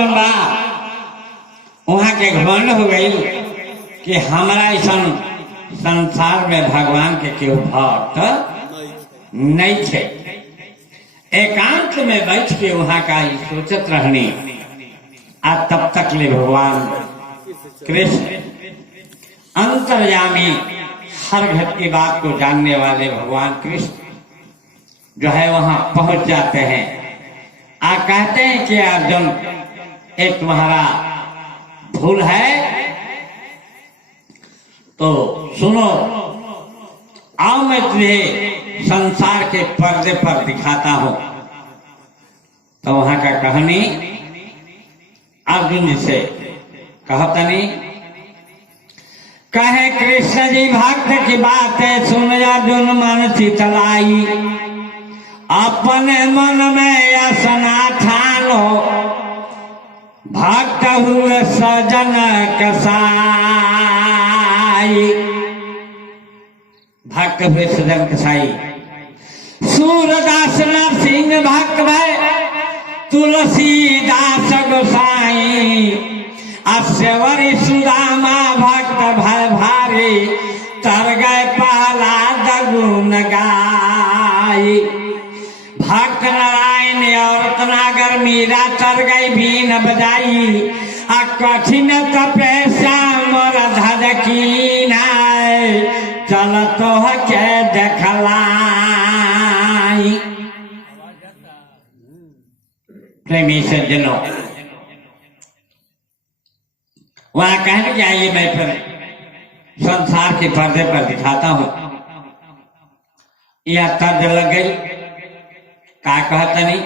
जन बा वहां के घमंड हो गई कि हमारा ऐसा संसार में भगवान के केहू भक्त नहीं थे। एकांत में बैठ के वहां का सोचत रहने आ तब तक ले भगवान कृष्ण अंतर्यामी हर घर की बात को जानने वाले भगवान कृष्ण जो है वहां पहुंच जाते हैं। आ कहते हैं कि अर्जुन एक तुम्हारा भूल है तो सुनो, आओ मैं तुझे संसार के पर्दे पर दिखाता हूं। तो वहां का कहानी अर्जुन जी से कहता नहीं, कहे कृष्ण जी भक्त की बात है सुन अर्जुन मन चितलाई, अपने मन में असना ठानो, भक्त हुए सजन कसाई। भक्त हुए सजन कसाई। सूरदास नरसिंह भक्त भय तुलसीदास गोसाई, अस्यवरी सुदामा भक्त भय भारी, तर गए प्रहलाद गुण गाई। भक्त नारायण और रत्नागर मीरा तर गई बीन बजाई, आ कठिन तपस्या मोर धदकीन, चल तो के देखलाई। प्रेमी सज्जनों, वहां कहने के आइए मैं फिर संसार के पर्दे पर दिखाता हूं। यह तर्ज लग गई का कहता नहीं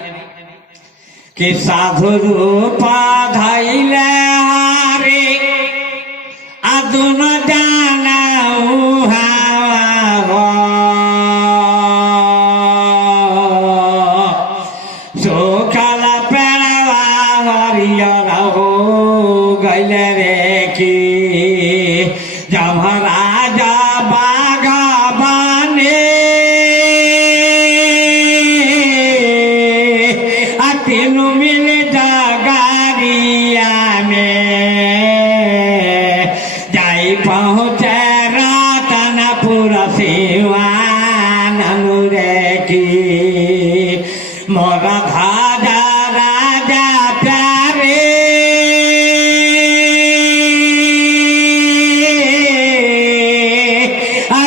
कि साधु रूपा धैले हारे अदुन जाना सुखल पेड़वा हरियर हो गैले रे की, जब राजा मोरा धाजा राजा प्यारे,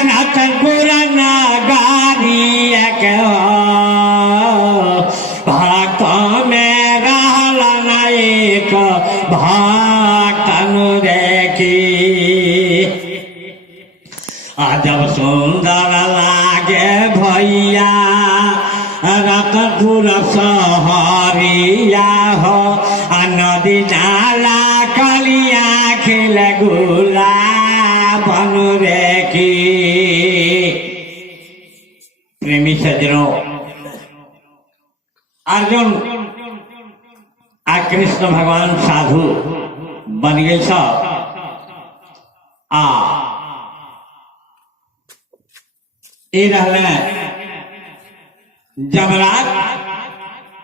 रतनपुर नगारी भक्त में रहल एक भक्त अनुरेखी। जब सुंदर लागे भैया रतनपुर सहरिया हो, नदी नाला कलिया खिल गुलाब अनुरेखी। प्रेमी सज्जनों, अर्जुन आ कृष्ण भगवान साधु बन गए सब। ये रहले जमराज,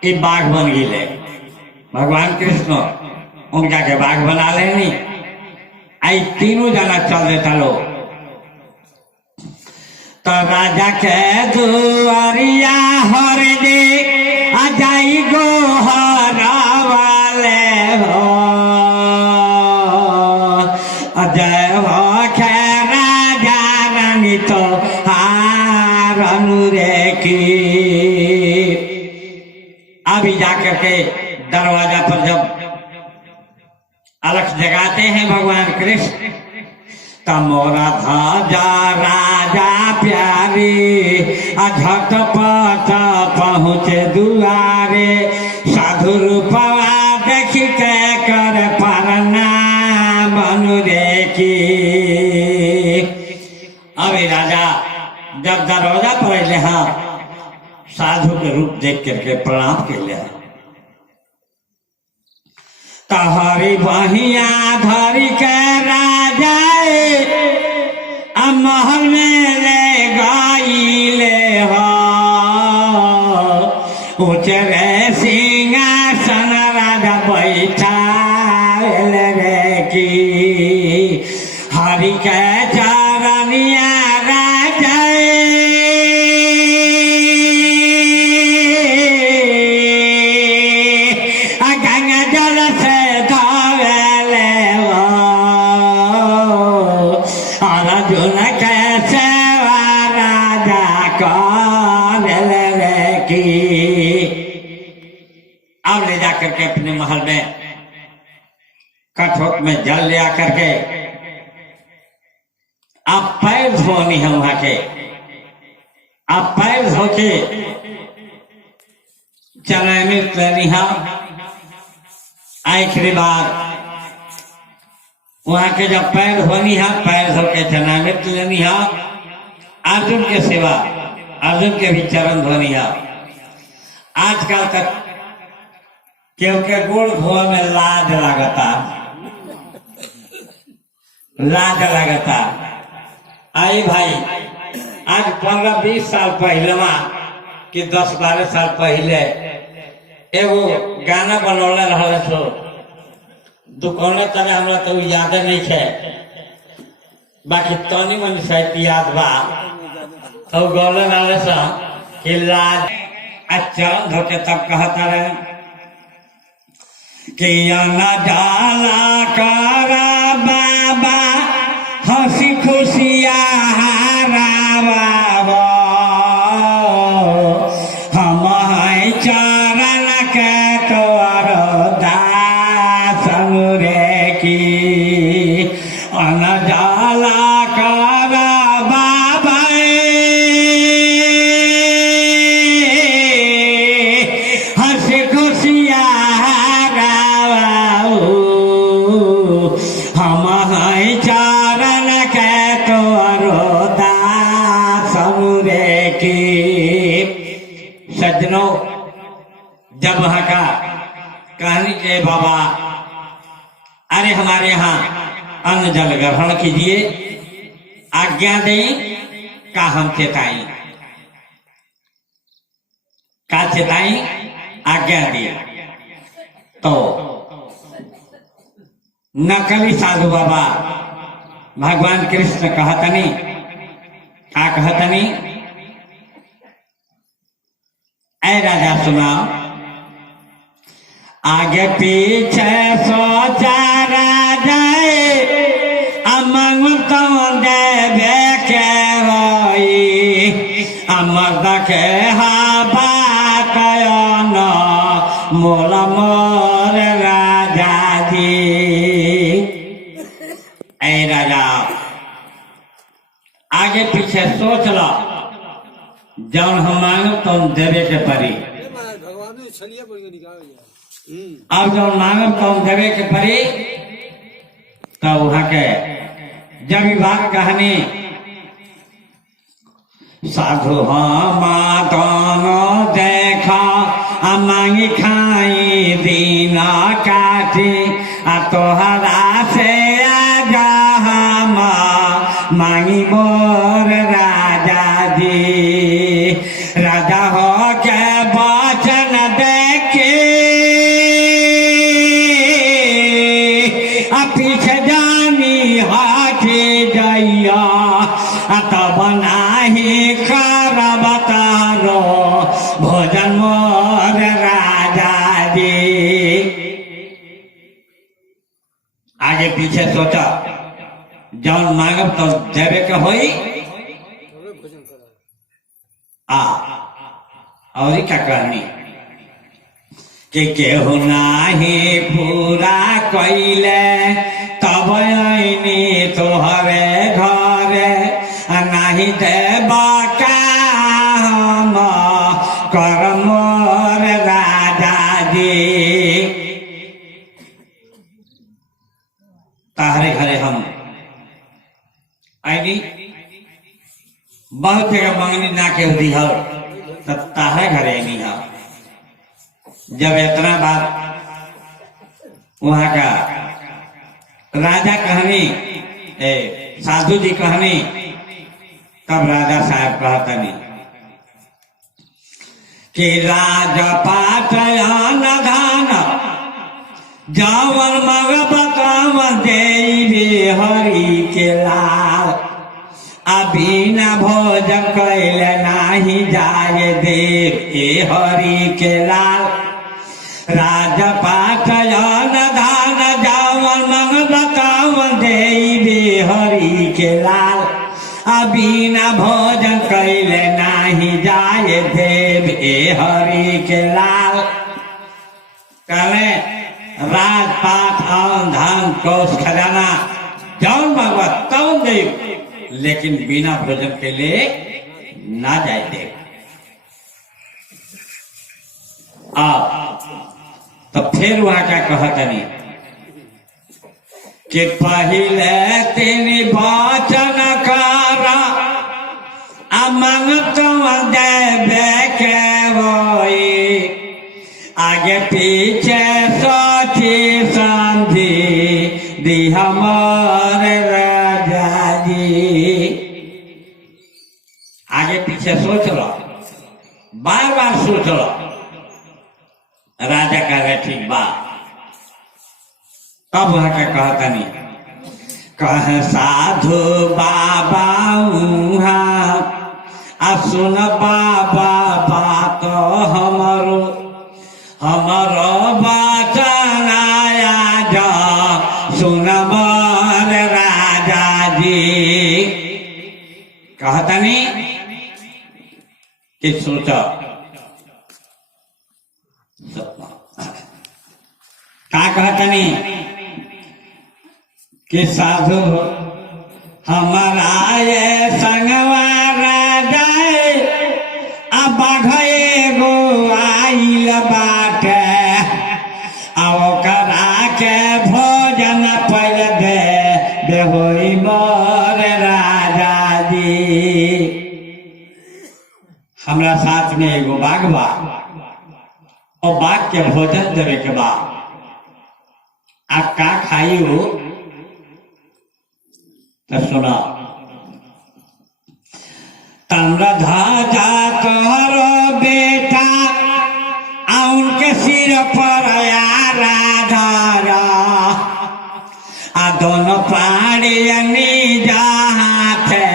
ये बाघ बन गए। भगवान कृष्ण उनका के बाघ बना ले नहीं, आई तीनों जना चल देता लो। तो राजा के दुआरिया हर दे आ जाई गो हरावाले हो, अजय हो खे राजा रानी तो अनुरेखी। अभी जाकर के दरवाजा पर जब अलख जगाते हैं भगवान कृष्ण, तब मोरा ध्वजा राजा प्यारी, झटपट पहुँचे दुआरे, साधु रूपवा देख के कर प्रणाम अनुरेखी। अभी राजा जब दरवाजा पर अले हाँ, साधु के रूप देख करके प्रणाम के लिया। तहरी बहिया धरी के राजा महल में ले गईले हो, उचरे सिंहासन राजा बैठ बैठाल रे की हरि के चरनिया राजा गंगा जल से धोले अर्जुन के सेवा राजा कौन रे की। अब ले जाकर के अपने महल में कठोट में जल ले आकर के आप पैर धोनी है वहां के। आप पैर धो के चरणामृत लेनी है। आखिरी बार वहां के जब पैर धोनी है, पैर धो के चरणामृत लेनी है। अर्जुन के सेवा, अर्जुन के भी चरण धोनी है। आजकल तक क्योंकि गुड़ धोए में लाज लगता, लाज लगता। आई भाई आज 15-20 साल पहले कि 10-12 साल पहले एगो गाना बनौले रहा सो दुकाने तरह हमरा तो याद नहीं है, बाकी तनी मनी शायद याद बा। तो गौले रहा सा कि लाज चरण धोके तब कहता रहे कि न जाला करा बाबा हंसी खुशिया रावा हम चरण के तोर दासन रे की न जाला करा बाबा हंसी खुशिया हम चरण के तोरो दासन रे की। सज्जनों, जब वहां का कहानी के बाबा अरे हमारे यहाँ अन्न जल ग्रहण कीजिए, आज्ञा दें का हम चेताई, का चेताई आज्ञा दिए। तो नकली साधु बाबा भगवान कृष्ण कहतनी, क्या कहतनी? ऐ राजा सुनाओ, आगे पीछे सोचा राजा अमंग तुम देवे के वही अमर के हवा कयन मोल मोर राजा जी। ऐ राजा आगे पीछे सोच लो, जौन हम मांगो तुम देवे के परी। अब जौन मांगो तुम देवे के परी, तो वहां के जब विभाग कहनी साधु हम दोनों देखा मांगी खाई दिन काटी तोहरा से आजा हम मांगी मोर राजा जी। राजा हो के वचन देखे पीछे जानी हाथी जइया तब नाही करब तारो भोजन मोर राजा जी। आगे पीछे सोचा, जौन मांगब तो देवे के होई। और क्या कहनी कि केहू नाही पूरा कइले तब आईनी तोहरे घरे नाही देबा का हम कर मोर राजा जी। तारे घरे हम आईनी, बहुत जगह मंगनी ना के दी हो, तब तारे घरे नहीं हो। जब इतना बात वहां का राजा कहनी, साधु जी कहनी, तब राजा साहब कहता नहीं कि राजा पाटन धान जावन मग बताव देवी हरि के लाल अभी न भोज कैल नाही जाए देव ए हरि के लाल राजपाट दान जावन मग बताव देवी हरि के लाल अभी न भोजन कैल नाही जाए देव ए हरि के लाल कहले राजपाट आन धान कोष खजाना जौन भगवत तौन देव लेकिन बिना भोजन के लिए ना जाए देव। तो फिर वहां क्या कहता नहीं कि पहले तीन वचन करा अमंगत देवे के होई आगे पीछे सोची समझी दी हमारे राजा जी। आगे पीछे सोच लो, बार बार सोच लो। राजा कह रहे ठीक बात। अब वहां क्या कहता नहीं कह साधु बाबा सुन बाबा बात हमरो हमरो वचन आया जा सुन मोर राजा जी। कहता नहीं कि सोचो क्या कहता नहीं कि साधु हमारा ये संगवा राजा अब बाघे गो आइल बाटे करा के भोजन पहल दे बेहोई मोर राजा जी। हमरा साथ में एगो बाघ बा और बाघ के भोजन देवे के बाद आप का खाई हो तो सुना ताम्र ध्वजा करो बेटा उनके सिर पर राधा आ दोनों प्राणी जहाँ थे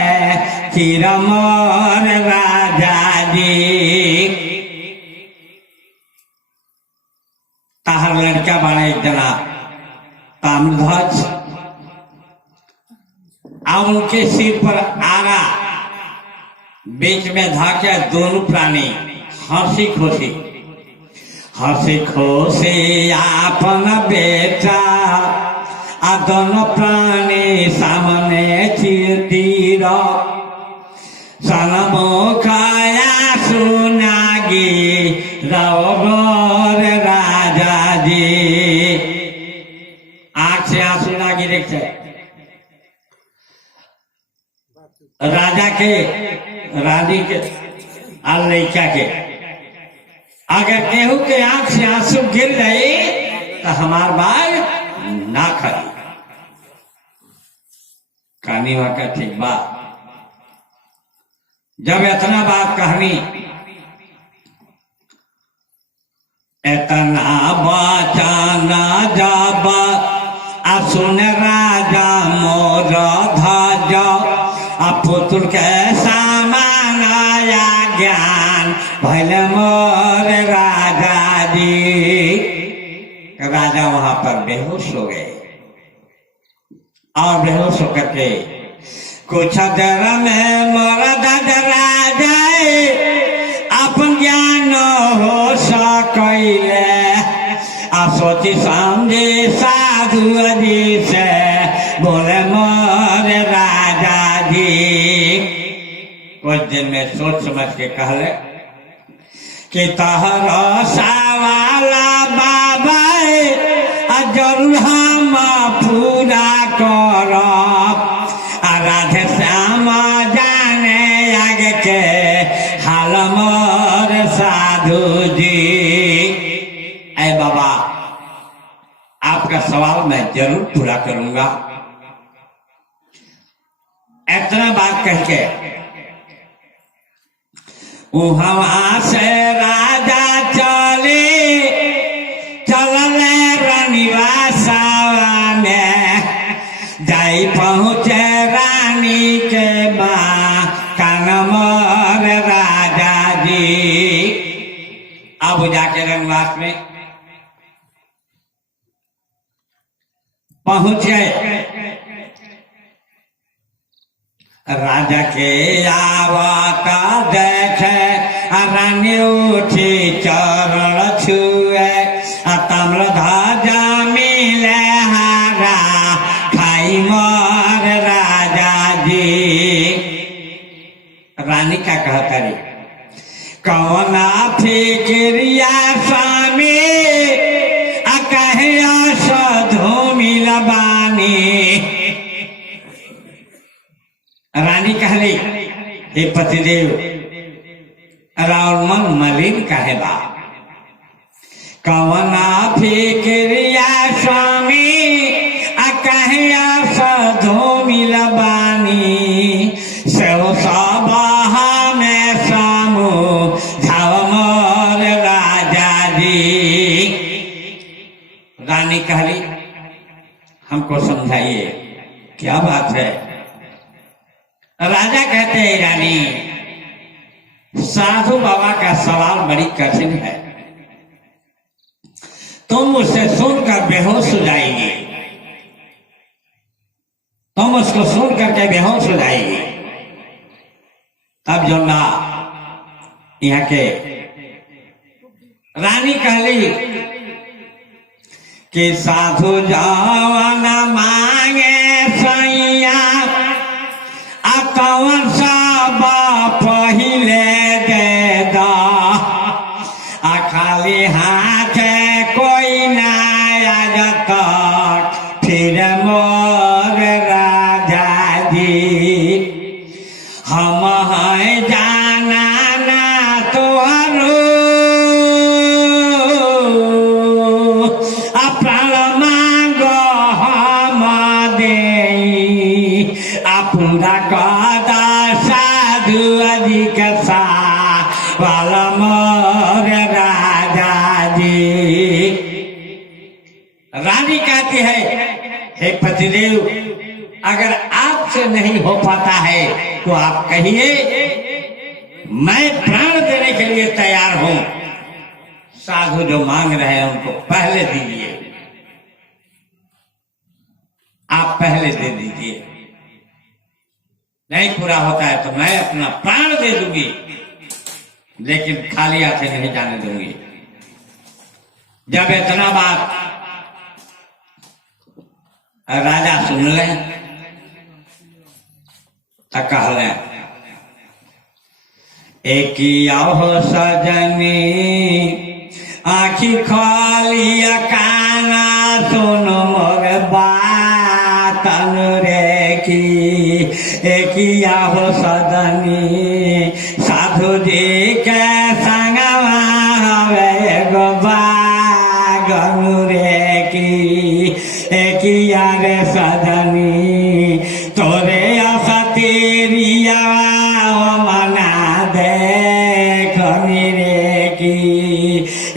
चिर मोर राजा जी। ताहर लड़का बड़ा एक जना ताम्रध्वज उनके सिर पर आरा बीच में धाके दोनों प्राणी हंसी खुशी आपन बेटा आ दोनों प्राणी सामने चिर सनमुखाया सुनागी रौर राजा जी। आंख से आंसू ना गिरे राजा के रानी के और लड़का के अगर केहू के आंख से आंसू गिर गए तो हमार बाल ना खड़ी कहानी वाका ठीक बात। जब इतना बात कहनी इतना बचाना जब सुन राजा मोर ध्वजा पुत्र के सामान आया ज्ञान भैल मोर राजा जी। राजा वहां पर बेहोश हो गए और बेहोश होकर के कुछ देर में मोर राजा अपन ज्ञान हो सकैले सोची समझे साधु जी से बोले मोर राजा जी। कुछ दिन में सोच समझ के कहले कि तहरा सवाला बाबा जरूर हम पूरा करब राधे श्याम जाने आगे के हाल मोर साधु जी। ऐ बाबा आपका सवाल मैं जरूर पूरा करूंगा। इतना बात कह के वहां से राजा चले रनिवा जाई पहुँचे रानी के बा कानमर राजा जी। अब जाके रंगवास में पहुँचे, राजा के आवता देखे रानी उठी चरण छुए ताम्र ध्वजा मिले हारा खाई मोर राजा जी। रानी का कहता रे कौना फिक्रिया स्वामी कहिया सधो मिलबानी। रानी कहली हे पतिदेव रावण मन मलिन काहे बा, कवना फिक्रिया स्वामी कहिया सधो मिलबानी। सेव सभा में सामू झाव मोर राजा जी। रानी कहली हमको समझाइए क्या बात है। राजा कहते हैं रानी साधु बाबा का सवाल बड़ी कठिन है, तुम उससे सुनकर बेहोश हो जाएगी, तुम उसको सुन करके बेहोश हो जाएगी। तब जो ना यहाँ के रानी कहली कि साधु जवन मांगे सैया कौन सब पहिले दे दा, खाली हाथ कोई ना आजत फिर मोर राजा जी। हम हैं जाना ना तोहरो प्राण मांगो हम देई पूरा कदा साधु अधिक सा वाला मोर राजा जी। रानी कहती है हे पतिदेव अगर आपसे नहीं हो पाता है तो आप कहिए, मैं प्राण देने के लिए तैयार हूं। साधु जो मांग रहे हैं उनको पहले दीजिए, आप पहले दे दीजिए, नहीं पूरा होता है तो मैं अपना प्राण दे दूंगी, लेकिन खाली हाथ नहीं जाने दूंगी। जब इतना बात राजा सुन ले तो कहले एक हो सजनी आखी खोलिया काना सुन मोर बात रे की। एकिया हो सदनी साधु जी के संगवा हवे गोबा गनु रे की। एकिया रे सदनी तोरे असतेरिया मना दे कमी रे की।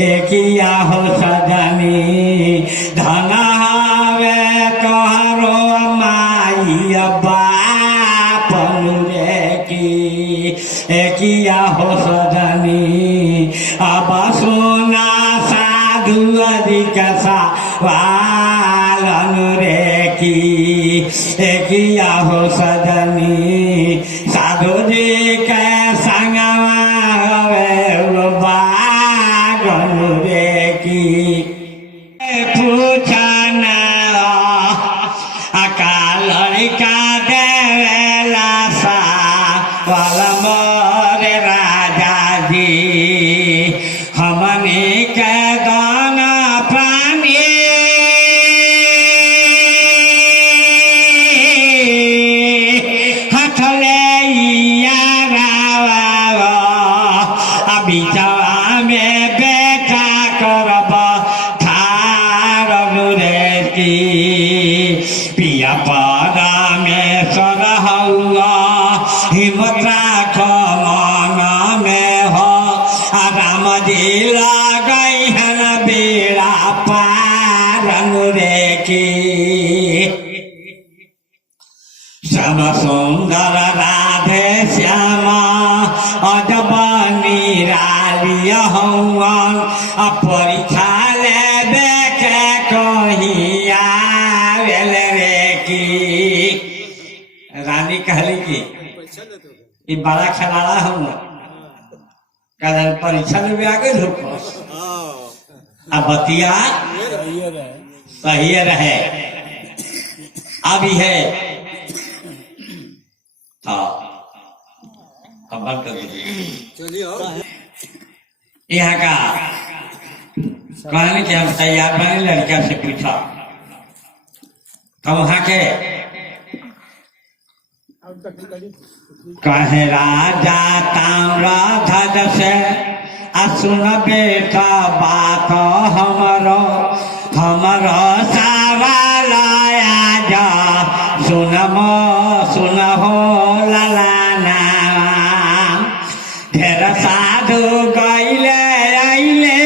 एकिया हो सदनी धन हवे तोहरो माई बाप रे की। एकिया हो सदनी अब सोना साधु अधिक सा वालन रे की। एकिया हो सदनी साधु जी के संगवा हवे बागन रे की। पूछना अकाल लड़का देवेला सा वाला मोर राजा जी। हमने के दाना प्राणी हथले बिचवा में बेटा करब थारनु रे की। पिया पदा में सरहुआ हिम्मत राख मन में हो। राम जी लगई हन बेड़ा पारनु रे की। श्याम सुंदर राधे श्यामा अजब निरालिया हवन परीक्षा लेबे के कहीं आवेल रे की। रानी कहली कि ये बड़ा खिलाड़ा हम कदर परीक्षा में आगे झुको अब बतिया सही रहे अभी है तो अब बंद कर दीजिए। यहाँ का कहने कि हम तैयार बने लड़किया से पूछा तो वहां के कहे राजा ताम्रध्वज से सुन बेटा बात हमरो हमरो सवाल आज सुनहो ललाना। ढेर साधु गईले अइले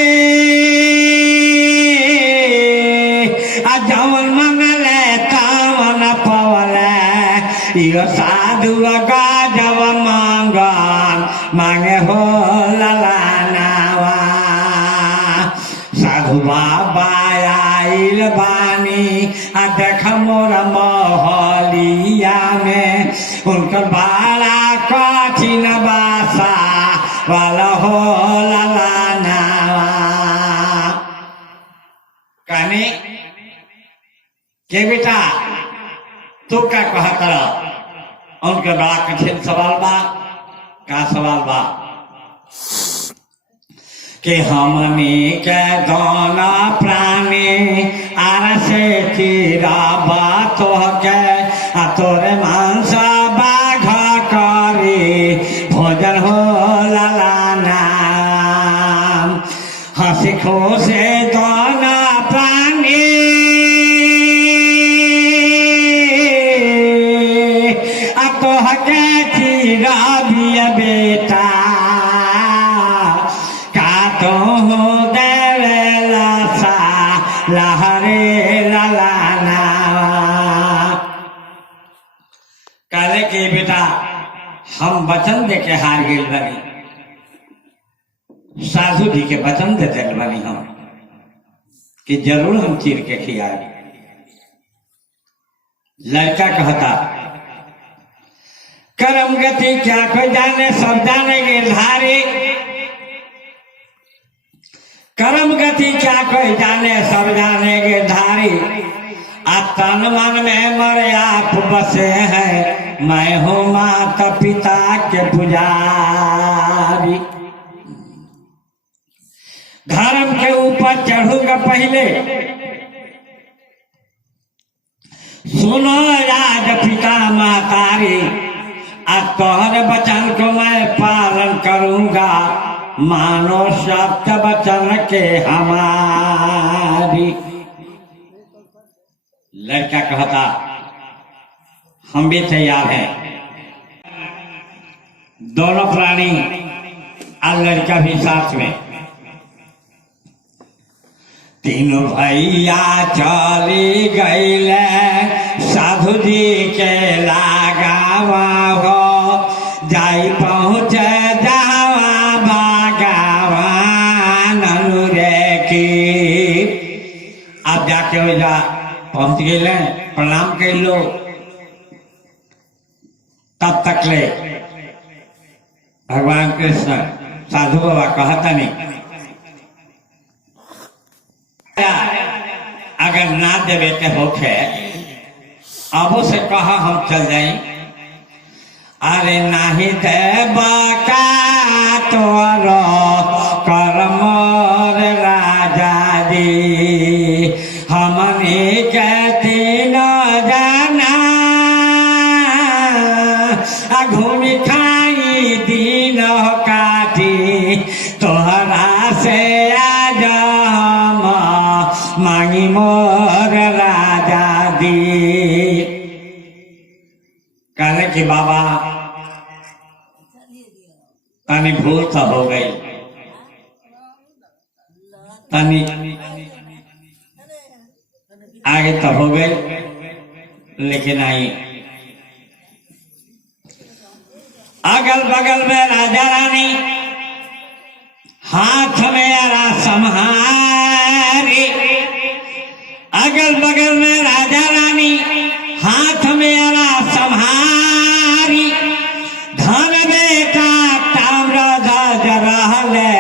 जवन मंगले तवन पवले यो साधु गजब मंगन मांगे हो ललानावा। साधु बाबा आइल बानी देख मोर महलिया में उनकर बाड़ा कठिन बासा वाला हो ललानावा। कहने के बेटा तू क्या कहा कर उनके बड़ा कठिन सवाल बा। का सवाल बा कि हमनी के दोनों प्राणी आर से तीरा बात के तोरे मांस बाघ करी भोजन हो ललाना। हंसी खुशी दोनों प्राणी तोह के तीरा भी बेटा लहरे ललाना। कहले कि बेटा हम वचन दे के हार गए बनी साधु जी के वचन दे दिल बनी हम कि जरूर हम चीर के खियाए। लड़का कहता कर्म गति क्या कोई जाने सब जाने गिरधारी। कर्म गति क्या कोई जाने सब जाने गिरधारी। तन मन में मरे आप बसे हैं मैं हूँ माता पिता के पुजारी। धर्म के ऊपर चढ़ूंगा पहले सुनो राज पिता मातारी। तोहर वचन को मैं पालन करूंगा मानो सत्य वचन के हमारी। लड़का कहता हम भी तैयार हैं। दोनों प्राणी और लड़का भी साथ में तीनों भैया चली गईले साधु जी के लगावा हो जाई पहुँचे जावा भगवान अनुरे की। आप जाके हो जा पहुँच गए प्रणाम कर लो। तब तक ले भगवान कृष्ण साधु बाबा कहता नहीं अगर ना देवे के होखे अब से कहा हम चल जाए। अरे नाही देवा का तोरो कर्म राजा जी हमने कहते न जाना घूमी खाई दिन काटी तोहरा से आज हम मांगी मोर राजा दी। कहने की बाबा तनी भूल तो हो गई तनी आगे तो हो गई लेकिन आई अगल बगल में राजा रानी हाथ में अरा सम्हारी, अगल बगल में राजा रानी हाथ में अरा सम्हारी, धन बेटा ताम्रध्वज रहले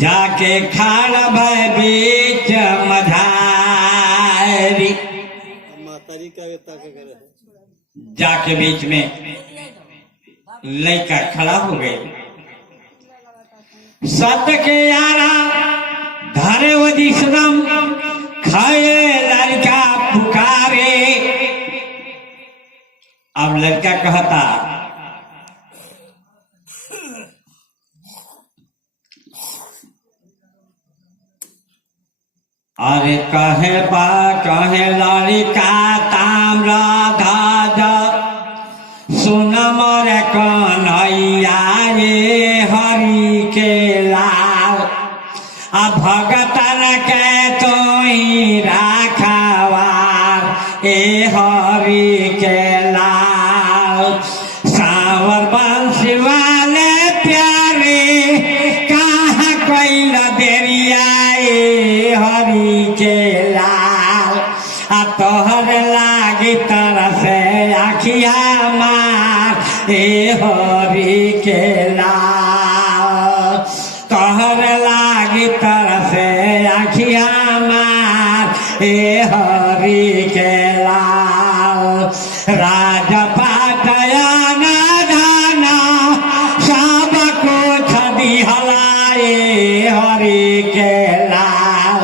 जाके खाड़ भय बीच मझारी, जाके बीच में लड़का खड़ा हो गए। सत्य के यारा धरे वजी सदम खाए लड़का पुकारे। अब लड़का कहता अरे कहे बा कहे लड़का ताम्रध्वज सुन मोर कन्हैया रे हरि के लाल, आ भगतन के तो ही राखवार ए हरि के लाल। सावर बंसी वाले प्यारे कहाँ कैल देरिया ए हरि के लाल, आ तोहर लागी तरसे आखिया मार ए हरि के लाल, तोहर लागी तरसे आखिया मार ए हरि के लाल। राजपाटया न धना सब कुछ दिहला ए हरि के लाल,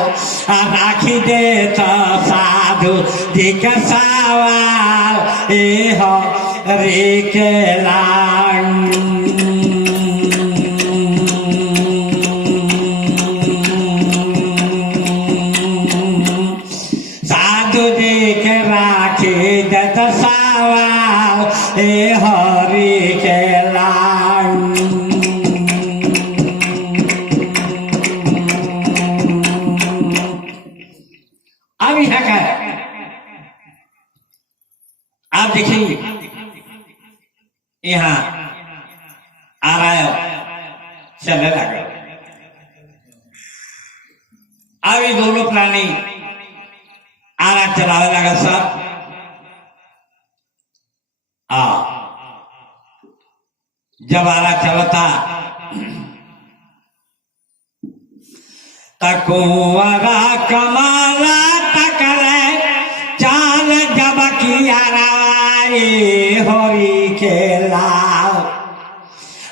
राखी दे तो साधु दिख सवाल ए हरि के लाल। साधु जी के राखी दे तो सवाल ए हरि के लाल। अब यहाँ का आप देखेंगे यहाँ आ रहा है चलने लगा। अब ये दोनों प्राणी आरा चलावे लगा सब। जब आरा चलता तकुवरा कमाला तकले चाल जब किया राए हरि के लाल,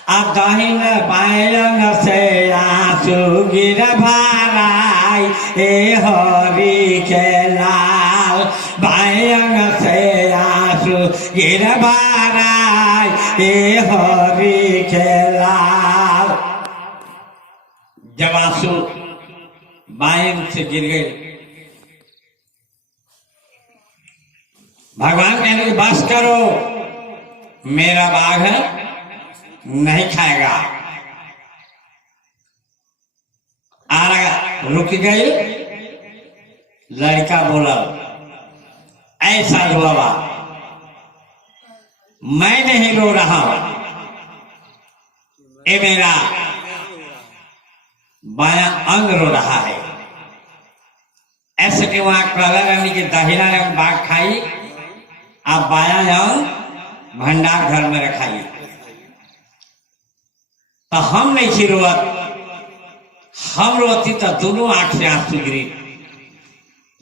आ दहिन बायन से आंसू गिर भराई ए हरि के लाल, बायन से आंसू गिर भराई ए हरि के लाल। जब आंसू बायन से गिर गए भगवान कहने की बस करो, मेरा बाघ नहीं खाएगा। आरा रुक गई। लड़का बोला ऐसा बाबा मैं नहीं रो रहा हूं, ये मेरा बायां अंग रो रहा है। ऐसे कि वहां काला रानी की दाहिना रंग बाघ खाई, आप बायां अंग भंडार घर में रखाई। तो हम नहीं थी रोवत, हम रोती तो दोनों आंख से आंसू गिरी,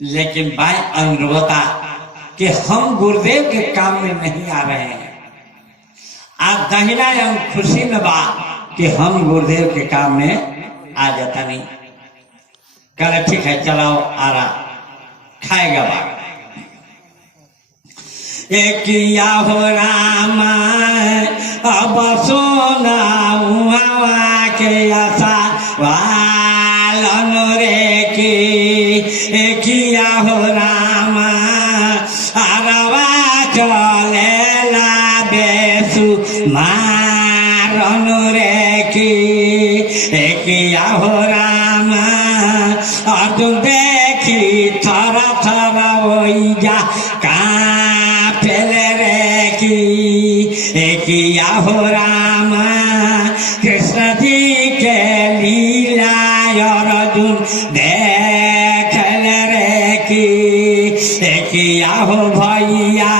लेकिन बाएं अंग रोता कि हम गुरुदेव के काम में नहीं आ रहे हैं। आज दाहिना अंग खुशी में बा कि हम गुरुदेव के काम में आ जाता नहीं। कल ठीक है चलाओ आरा खाएगा बाघ। किया हो रामा अब सोना हवा के आशा वालन रे की किया हो रामा अरवा चले ला बेसु मारन रे की किया हो रामा अदु देखी थरा थरा वही जा किया हो राम कृष्ण जी के लीला अर्जुन देखल रे किया हो भैया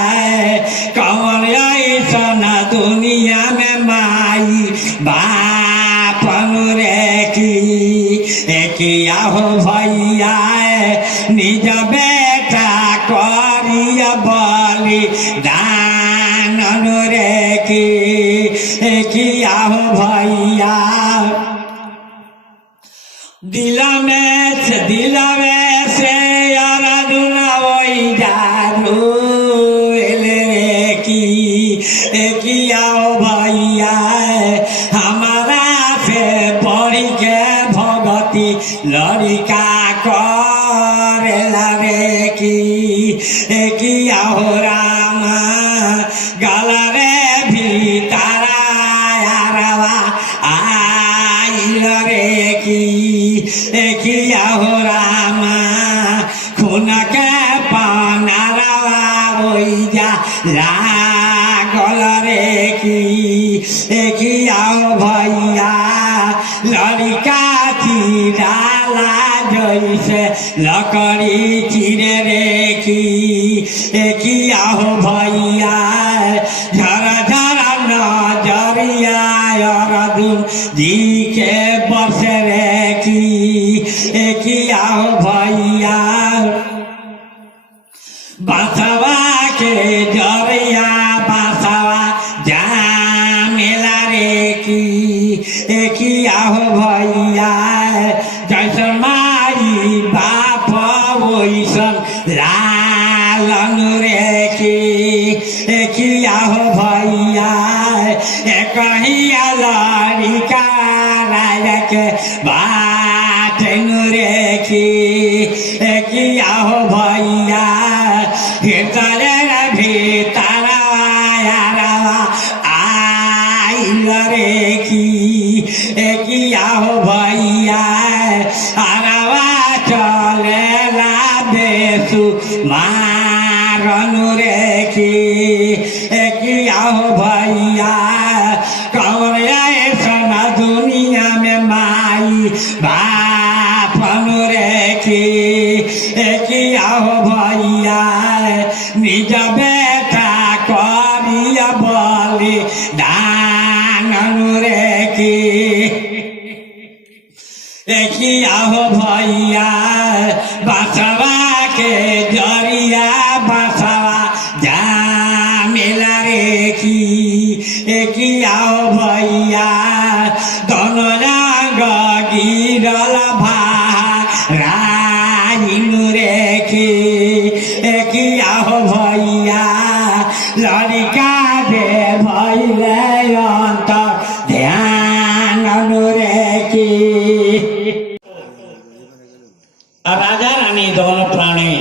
कौन ऐसन दुनिया में माई बापन रे किया हो भैया निज बेटा करिया बलि दान रे किया हो भैया दिल में से अर्जुन वही जारू रे किया हो भैया हमारा से बढ़ी के भगती लड़का करेला रे किया हो राम गल रे भीतरा यारवा आइल रे किया हो राम खून के पनारवा होई जा लागल रे किया हो भैया लड़का चिराला जैसे लकड़ी चिरे रे किया हो भैया झरा झरा नजरिया अर्जुन जी के बस रे किया हो भैया बसवा के जरिया बसवा जामेला रे किया हो भैया जैसन माई बाप वैसन लालन रे किया हो भैया कहिया लड़का राजा के बात रे किया हो भैया भीतर भीतर आइल रे किया हो भैया अरवा चलेला बेसु मारन रे किया हो भैया कौन ऐसन दुनिया में माई बापन रे किया हो भैया निज बेटा करिया बलि दान रे किया हो भैया बसवा के जरिया बसवा जामेला रे किया हो भैया दोनों रंग गिरल भाराइन रे किया हो भैया लड़का दे भैले अंतर ध्यान रे राजा रानी दोनों प्राणी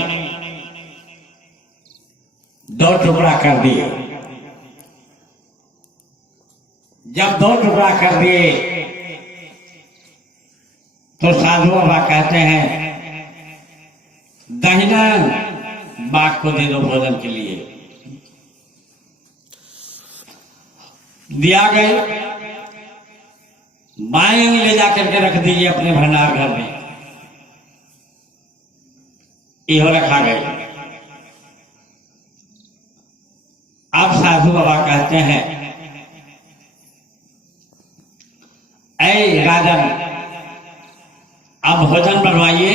दो टुकड़ा कर दिए जब दो टुकड़ा कर दिए तो साधु बाबा कहते हैं दहिना बाघ को दे दो भोजन के लिए दिया गए बाएं ले जाकर के रख दीजिए अपने भंडार घर में यह रखा गया अब साधु बाबा कहते हैं ऐ राजन अब भोजन बनवाइए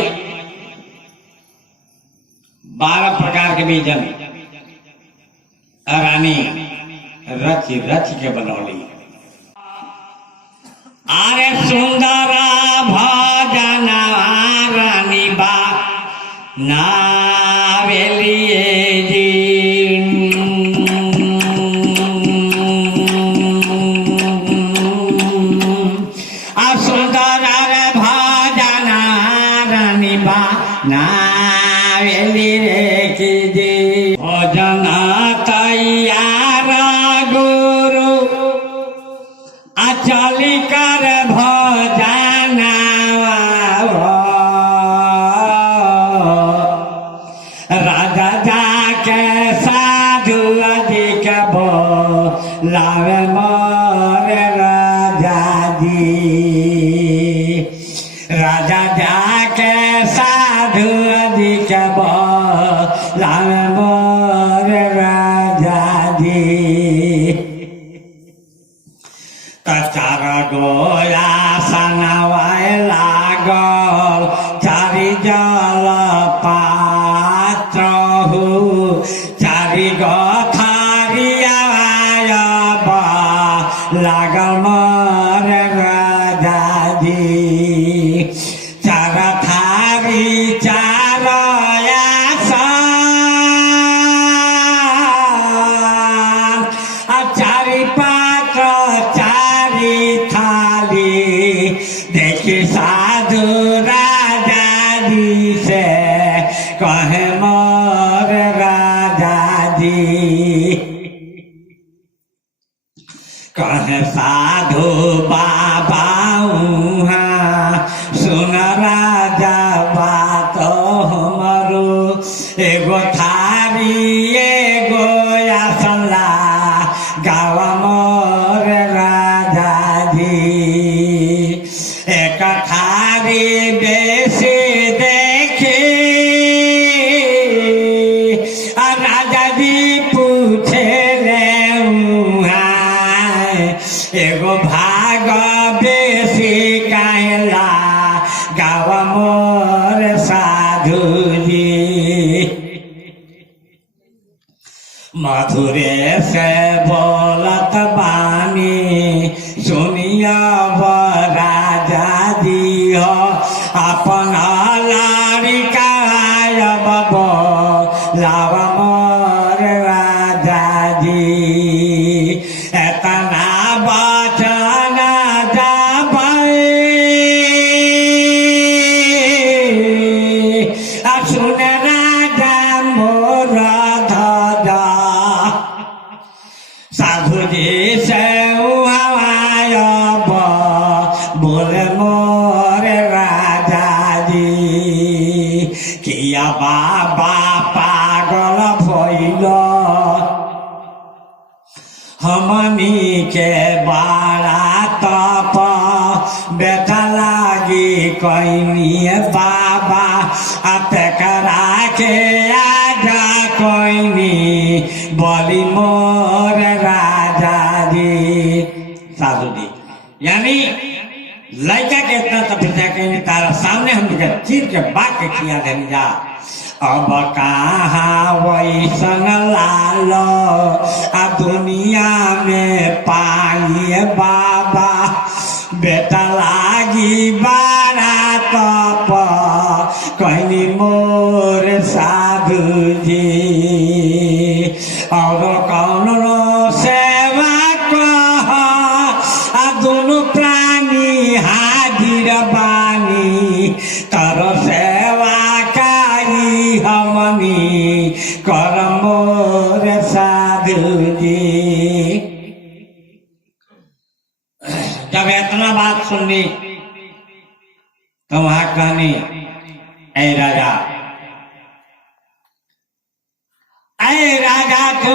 12 प्रकार के व्यंजन रानी रच रच के बनौली अरे सुंदरा भजन रानी बा नावेलिए जी सुंदर भजन रानी बा नावेली रे की जी भजन तैयार गुरु चली कर भजन राजा जाके साधु जी के लावे मोरे राजा जी राजा जाके साधु जी के लावे मोरे राजा जी चार गोया सनवाए लागल चारि जल पात्र हु चारि गथारिया लागल मोर राजा जी चार थारी चार चारि पात्र चारि थाली देखी साधु राजा जी से कहे मोर राजा जी कहे साधु बाबा सुन राजा बात हमरो एगो थारी एगो आसला गावा मोर राजा जी एक थारी बेसी देखी राजा जी पूछे एगो भाग बेसी कहला गावा मोर साधु जी मधुरे से बोलत बानी सुनिया राजा जी हो अपन लाड़िका लावा मोर राजा जी एतना बचन सुन राजा मोर धजा साधु जी से बोले मोर राजा जी किया बाबा पागल भइल हमनी के बाड़ा तप बेटा लागी कैनी बाबा अतकरा के आजा कैनी बोली मोर राजा जी साधु जी यानी लड़का के इतना तपस्या कहीं तारा सामने हम चीर के बात के किया धनी जा अब कहाँ वैसन लाल आ दुनिया में पाइए बाबा बेटा लागी बारा तप कहनी मोर साधु जी और कौन सेवा कह दोनों प्राणी हाजिर बानी तर सेवा काई हमनी कर मोर साधु जी जब इतना बात सुननी तो वहां कहनी ऐ राजा तो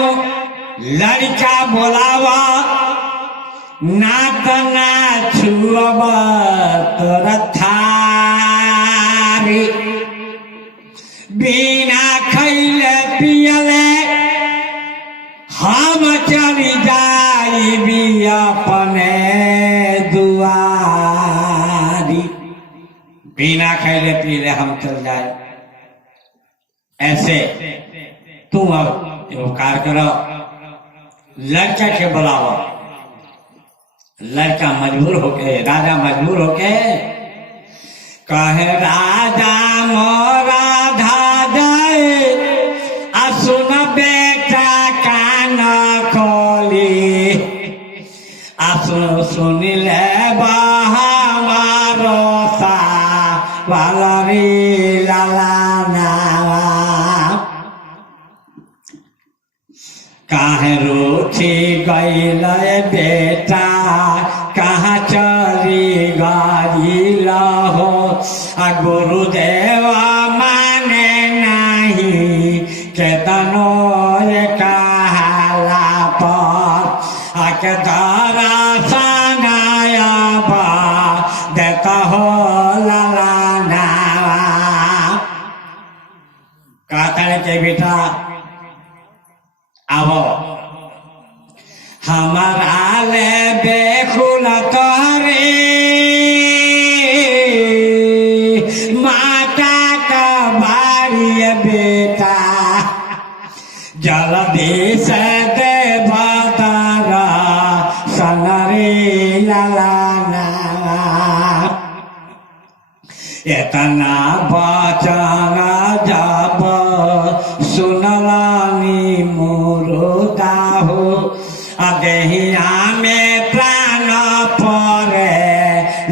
लड़का बोलावा नात ना छुअब तोर थारी बिना खैले पियले हम चली जाइबी अपने दुआरी बिना खैले पियले हम चल जाए ऐसे तू अब उपकार करो लड़का के बुलावा लड़का मजबूर होके राजा मजबूर होके कहे राजा मोरा धाजे सुन बेटा कान खोली सुन ले बहारो सा वालरी लाला नावा काहे रूठी गईल बेटा कहाँ चली गईल हो आ गुरुदेवा माने नहीं केतनो कहला पर के दारा सनाया बा देता हो लाला नावा कहता के बेटा अब हमारा ले बेखुल तोरे माता का बारी बेटा जल्दी से दे बतारा सनरी लाला इतना बचना जब सुनलानी मुरुदा हो अदेहिया में प्राण परे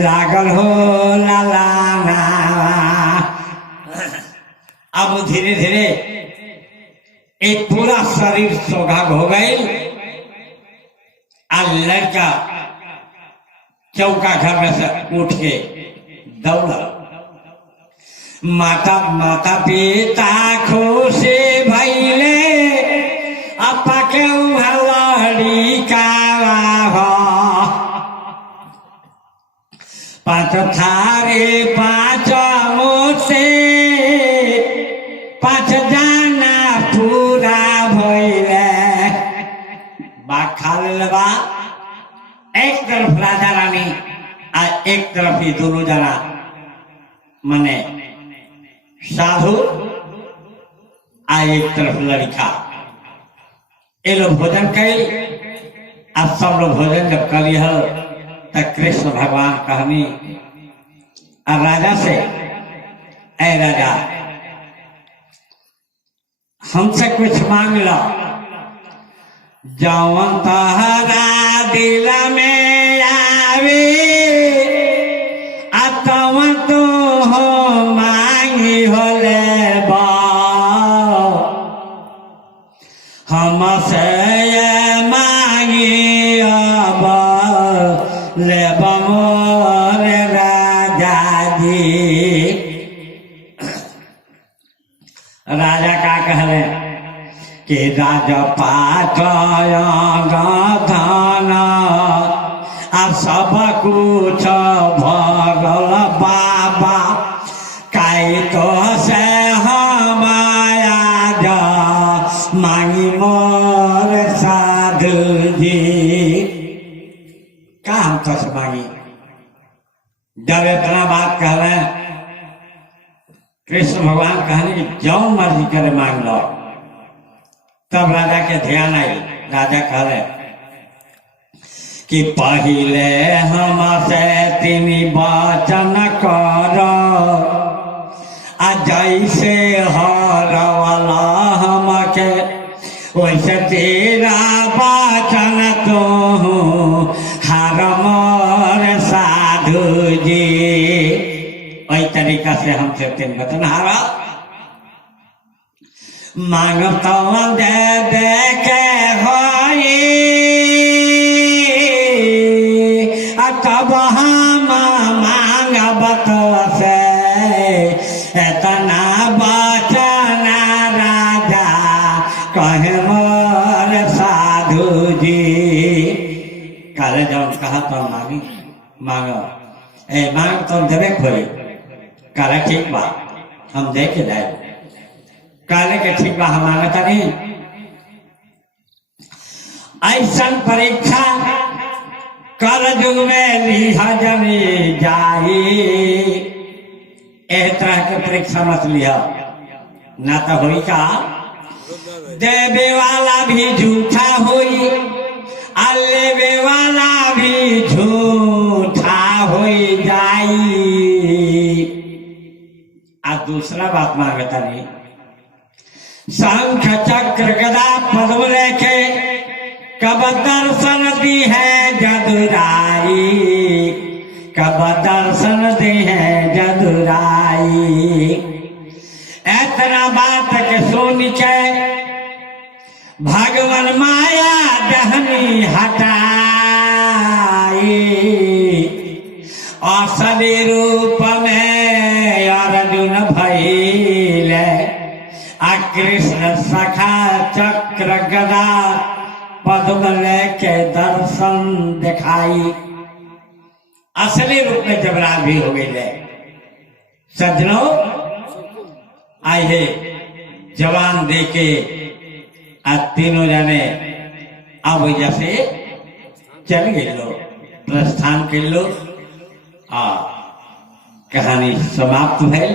लागल हो लाला अब धीरे धीरे एक पूरा शरीर सोगाग हो गई और लड़का चौका घर में से उठ के दौड़ा माता पिता खुशी भैले अपा के लड़ी का पाँच थारे पाँच मुझसे पाँच जाना पूरा भैले बाग खा लेबा एक तरफ राजा रानी और एक तरफ ही दोनों जना मने साधु आ एक तरफ लड़का ये लोग भोजन कई अब सब लोग भोजन जब कर लिया तब कृष्ण भगवान कहनी और राजा से ऐ राजा हमसे कुछ मांग लो जौन तहरा दिल में आवे तवन तो हो मांगी होले हमसे मांगी अब ले मोर राजा जी राजा का कहले कि राजा पाठ धन आ सब कुछ भगल बाबा काई तो से हमाया जा मांगी मोर साधु जी का हम तो से मांगी जब इतना बात कह रहे कृष्ण भगवान कहने की जो मर्जी करे मांग लो तब राजा के ध्यान आई राजा कह रहे कि पहले हमसे तीन वचन कर जैसे हरवला हमके वैसे तेरा वचन तो हर मोर साधु जी वही तरीका से हमसे तीन वचन हारा मांगता दे दे के होई तब हम मांगबत से इतना बचना राजा कहे मोर साधु जी काले जब कहा तो मांगी मांगो ए मांग तो देवे खोई काले ठीक बा हम देखे जाए काले के ठीक बा हमारा था नहीं ऐसा परीक्षा कर जुग में लिहाजनी जाई एह तरह के परीक्षा मत लिया ना तो हुई का देवे वाला भी झूठा हुई लेवे वाला भी झूठा हुई जाई आ दूसरा बात मांगता नहीं शंख चक्र गदा पद्म रेखे कब दर्शन दी है जदुराई कब दर्शन दी है जदुराई इतना बात के सुन के भगवान माया दहनी हटाई असली रूप में अर्जुन भइले आ कृष्ण सखा चक्र गदा पद्म के दर्शन दिखाई। असली रूप में जब रात भी हो गई है सज्जनों, आए है जवान दे के आज तीनों जाने अब वजह से चल गए लो, प्रस्थान कर लो, कहानी समाप्त है।